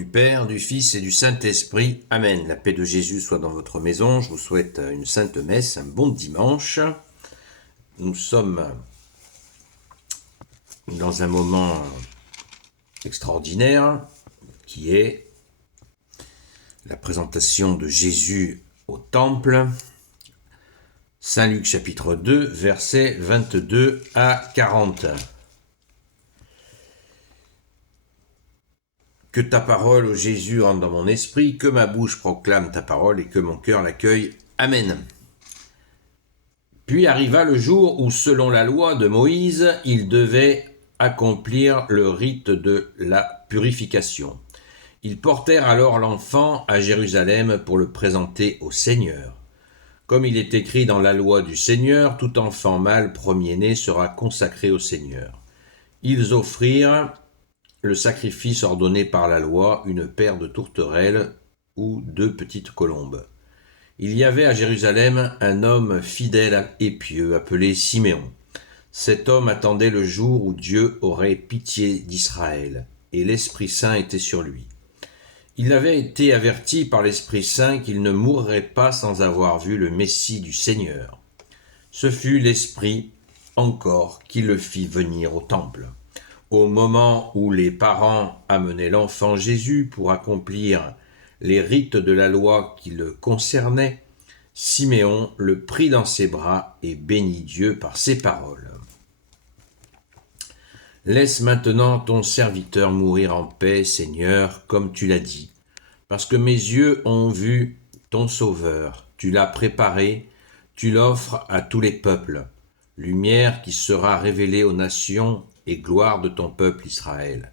du Père, du Fils et du Saint-Esprit. Amen. La paix de Jésus soit dans votre maison. Je vous souhaite une sainte messe, un bon dimanche. Nous sommes dans un moment extraordinaire qui est la présentation de Jésus au Temple. Saint Luc chapitre 2, versets 22 à 40. Que ta parole, ô Jésus, rentre dans mon esprit, que ma bouche proclame ta parole et que mon cœur l'accueille. Amen. Puis arriva le jour où, selon la loi de Moïse, il devait accomplir le rite de la purification. Ils portèrent alors l'enfant à Jérusalem pour le présenter au Seigneur. Comme il est écrit dans la loi du Seigneur, tout enfant mâle premier-né sera consacré au Seigneur. Ils offrirent le sacrifice ordonné par la loi, une paire de tourterelles ou 2 petites colombes. Il y avait à Jérusalem un homme fidèle et pieux appelé Siméon. Cet homme attendait le jour où Dieu aurait pitié d'Israël, et l'Esprit Saint était sur lui. Il avait été averti par l'Esprit Saint qu'il ne mourrait pas sans avoir vu le Messie du Seigneur. Ce fut l'Esprit encore qui le fit venir au temple. Au moment où les parents amenaient l'enfant Jésus pour accomplir les rites de la loi qui le concernaient, Siméon le prit dans ses bras et bénit Dieu par ces paroles. « Laisse maintenant ton serviteur mourir en paix, Seigneur, comme tu l'as dit, parce que mes yeux ont vu ton Sauveur, tu l'as préparé, tu l'offres à tous les peuples, lumière qui sera révélée aux nations et gloire de ton peuple Israël. »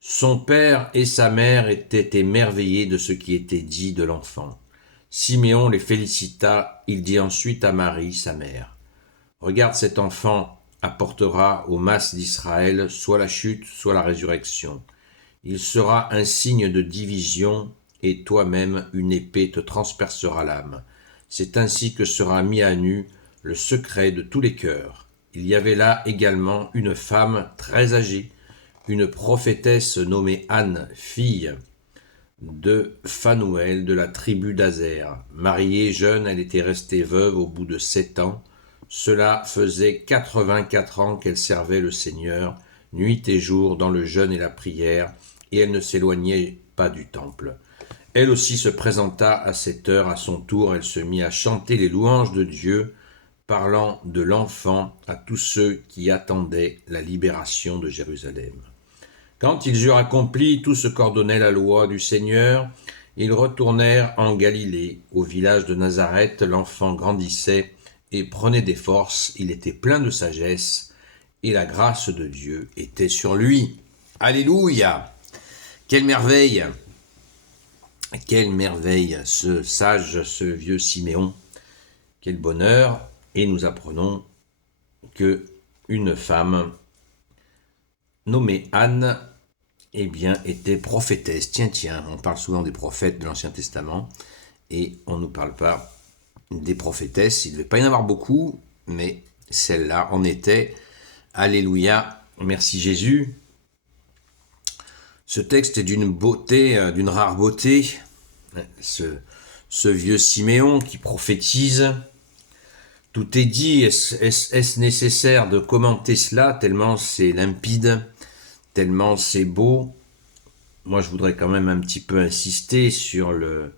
Son père et sa mère étaient émerveillés de ce qui était dit de l'enfant. Siméon les félicita, il dit ensuite à Marie, sa mère, « Regarde, cet enfant apportera aux masses d'Israël soit la chute, soit la résurrection. Il sera un signe de division, et toi-même une épée te transpercera l'âme. C'est ainsi que sera mis à nu le secret de tous les cœurs. » Il y avait là également une femme très âgée, une prophétesse nommée Anne, fille de Phanuel de la tribu d'Azer. Mariée jeune, elle était restée veuve au bout de 7 ans. Cela faisait 84 ans qu'elle servait le Seigneur, nuit et jour, dans le jeûne et la prière, et elle ne s'éloignait pas du temple. Elle aussi se présenta à cette heure, à son tour, elle se mit à chanter les louanges de Dieu, parlant de l'enfant à tous ceux qui attendaient la libération de Jérusalem. Quand ils eurent accompli tout ce qu'ordonnait la loi du Seigneur, ils retournèrent en Galilée, au village de Nazareth. L'enfant grandissait et prenait des forces, il était plein de sagesse, et la grâce de Dieu était sur lui. Alléluia! Quelle merveille! Quelle merveille, ce sage, ce vieux Siméon! Quel bonheur! Et nous apprenons que une femme nommée Anne, eh bien, était prophétesse. Tiens, on parle souvent des prophètes de l'Ancien Testament et on ne nous parle pas des prophétesses. Il ne devait pas y en avoir beaucoup, mais celle-là en était. Alléluia, merci Jésus. Ce texte est d'une beauté, d'une rare beauté. Ce vieux Siméon qui prophétise. Tout est dit, est-ce nécessaire de commenter cela, tellement c'est limpide, tellement c'est beau. Moi, je voudrais quand même un petit peu insister sur le...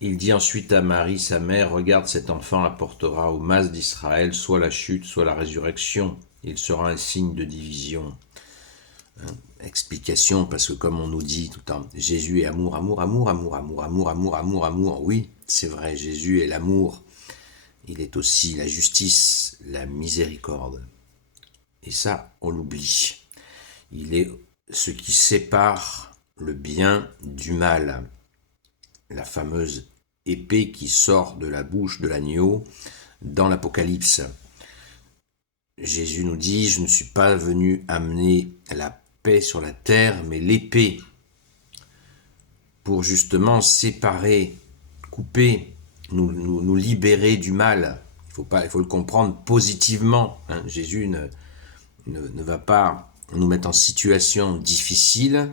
Il dit ensuite à Marie, sa mère, « Regarde, cet enfant apportera aux masses d'Israël soit la chute, soit la résurrection. Il sera un signe de division. » Explication, parce que comme on nous dit tout le temps, Jésus est amour, amour, amour, amour, amour, amour, amour, amour, amour. Oui, c'est vrai, Jésus est l'amour. Il est aussi la justice, la miséricorde. Et ça, on l'oublie. Il est ce qui sépare le bien du mal. La fameuse épée qui sort de la bouche de l'agneau dans l'Apocalypse. Jésus nous dit, je ne suis pas venu amener la paix sur la terre, mais l'épée, pour justement séparer, couper, nous libérer du mal. Il faut le comprendre positivement. Jésus ne va pas nous mettre en situation difficile,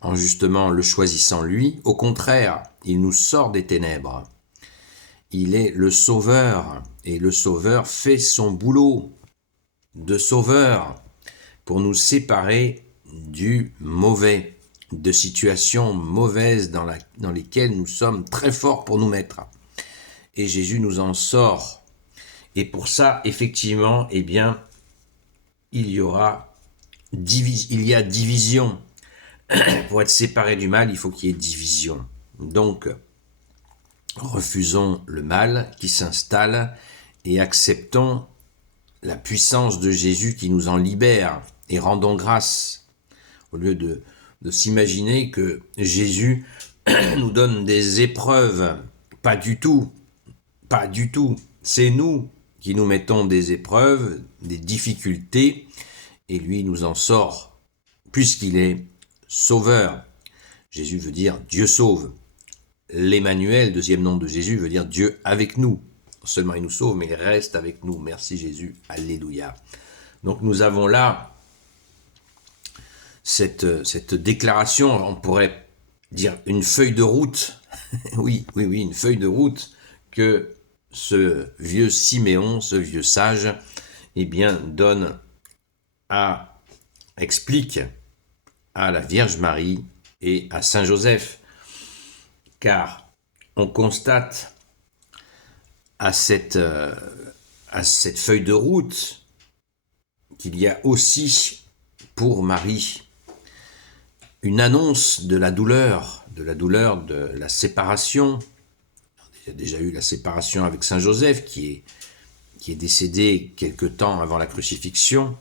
en justement le choisissant lui. Au contraire, il nous sort des ténèbres. Il est le sauveur, et le sauveur fait son boulot de sauveur pour nous séparer du mauvais, de situations mauvaises dans lesquelles nous sommes très forts pour nous mettre. Et Jésus nous en sort. Et pour ça, effectivement, eh bien, il y a division. Pour être séparé du mal, il faut qu'il y ait division. Donc, refusons le mal qui s'installe et acceptons la puissance de Jésus qui nous en libère et rendons grâce. Au lieu de s'imaginer que Jésus nous donne des épreuves, pas du tout. C'est nous qui nous mettons des épreuves, des difficultés, et lui nous en sort, puisqu'il est sauveur. Jésus veut dire Dieu sauve. L'Emmanuel, deuxième nom de Jésus, veut dire Dieu avec nous. Non seulement il nous sauve, mais il reste avec nous. Merci Jésus, alléluia. Donc nous avons là cette déclaration, on pourrait dire une feuille de route, oui, une feuille de route que ce vieux Siméon, ce vieux sage, eh bien, explique à la Vierge Marie et à Saint Joseph. Car on constate à cette feuille de route qu'il y a aussi pour Marie une annonce de la douleur de la séparation. Il y a déjà eu la séparation avec Saint Joseph qui est décédé quelque temps avant la crucifixion.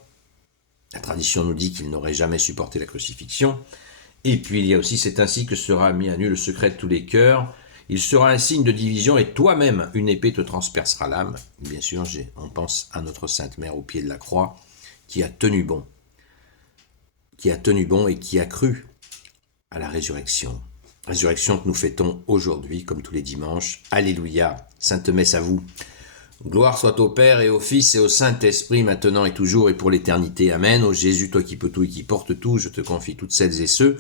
La tradition nous dit qu'il n'aurait jamais supporté la crucifixion. Et puis il y a aussi, c'est ainsi que sera mis à nu le secret de tous les cœurs. Il sera un signe de division et toi-même, une épée te transpercera l'âme. Bien sûr, on pense à notre Sainte Mère au pied de la croix, qui a tenu bon et qui a cru à la résurrection. Résurrection que nous fêtons aujourd'hui, comme tous les dimanches. Alléluia, Sainte Messe à vous. Gloire soit au Père et au Fils et au Saint-Esprit, maintenant et toujours et pour l'éternité. Amen. Ô Jésus, toi qui peux tout et qui portes tout, je te confie toutes celles et ceux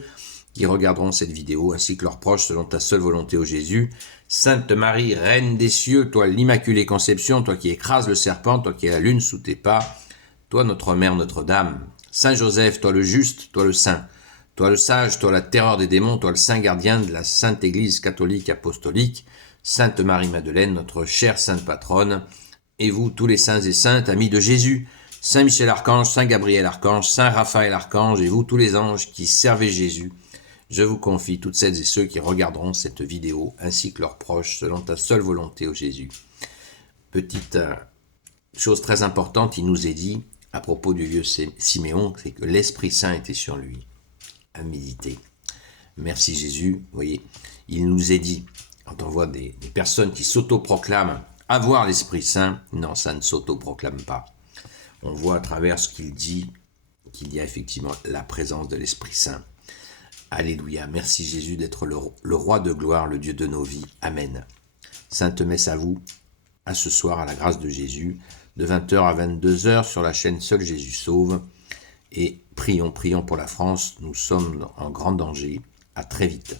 qui regarderont cette vidéo, ainsi que leurs proches, selon ta seule volonté, ô Jésus. Sainte Marie, Reine des cieux, toi l'Immaculée Conception, toi qui écrases le serpent, toi qui es la lune sous tes pas, toi notre Mère, Notre-Dame. Saint Joseph, toi le juste, toi le saint, toi le sage, toi la terreur des démons, toi le saint gardien de la Sainte Église catholique apostolique, Sainte Marie-Madeleine, notre chère Sainte Patronne, et vous, tous les saints et saintes, amis de Jésus, Saint Michel Archange, Saint Gabriel Archange, Saint Raphaël Archange, et vous, tous les anges qui servez Jésus, je vous confie toutes celles et ceux qui regarderont cette vidéo, ainsi que leurs proches, selon ta seule volonté, ô Jésus. Petite chose très importante, il nous est dit, à propos du vieux Siméon, c'est que l'Esprit Saint était sur lui, à méditer. Merci Jésus, vous voyez, il nous est dit, quand on voit des personnes qui s'autoproclament avoir l'Esprit Saint, non, ça ne s'autoproclame pas. On voit à travers ce qu'il dit qu'il y a effectivement la présence de l'Esprit Saint. Alléluia, merci Jésus d'être le roi de gloire, le Dieu de nos vies. Amen. Sainte Messe à vous, à ce soir, à la grâce de Jésus, de 20h à 22h sur la chaîne Seul Jésus Sauve. Et prions pour la France, nous sommes en grand danger. À très vite.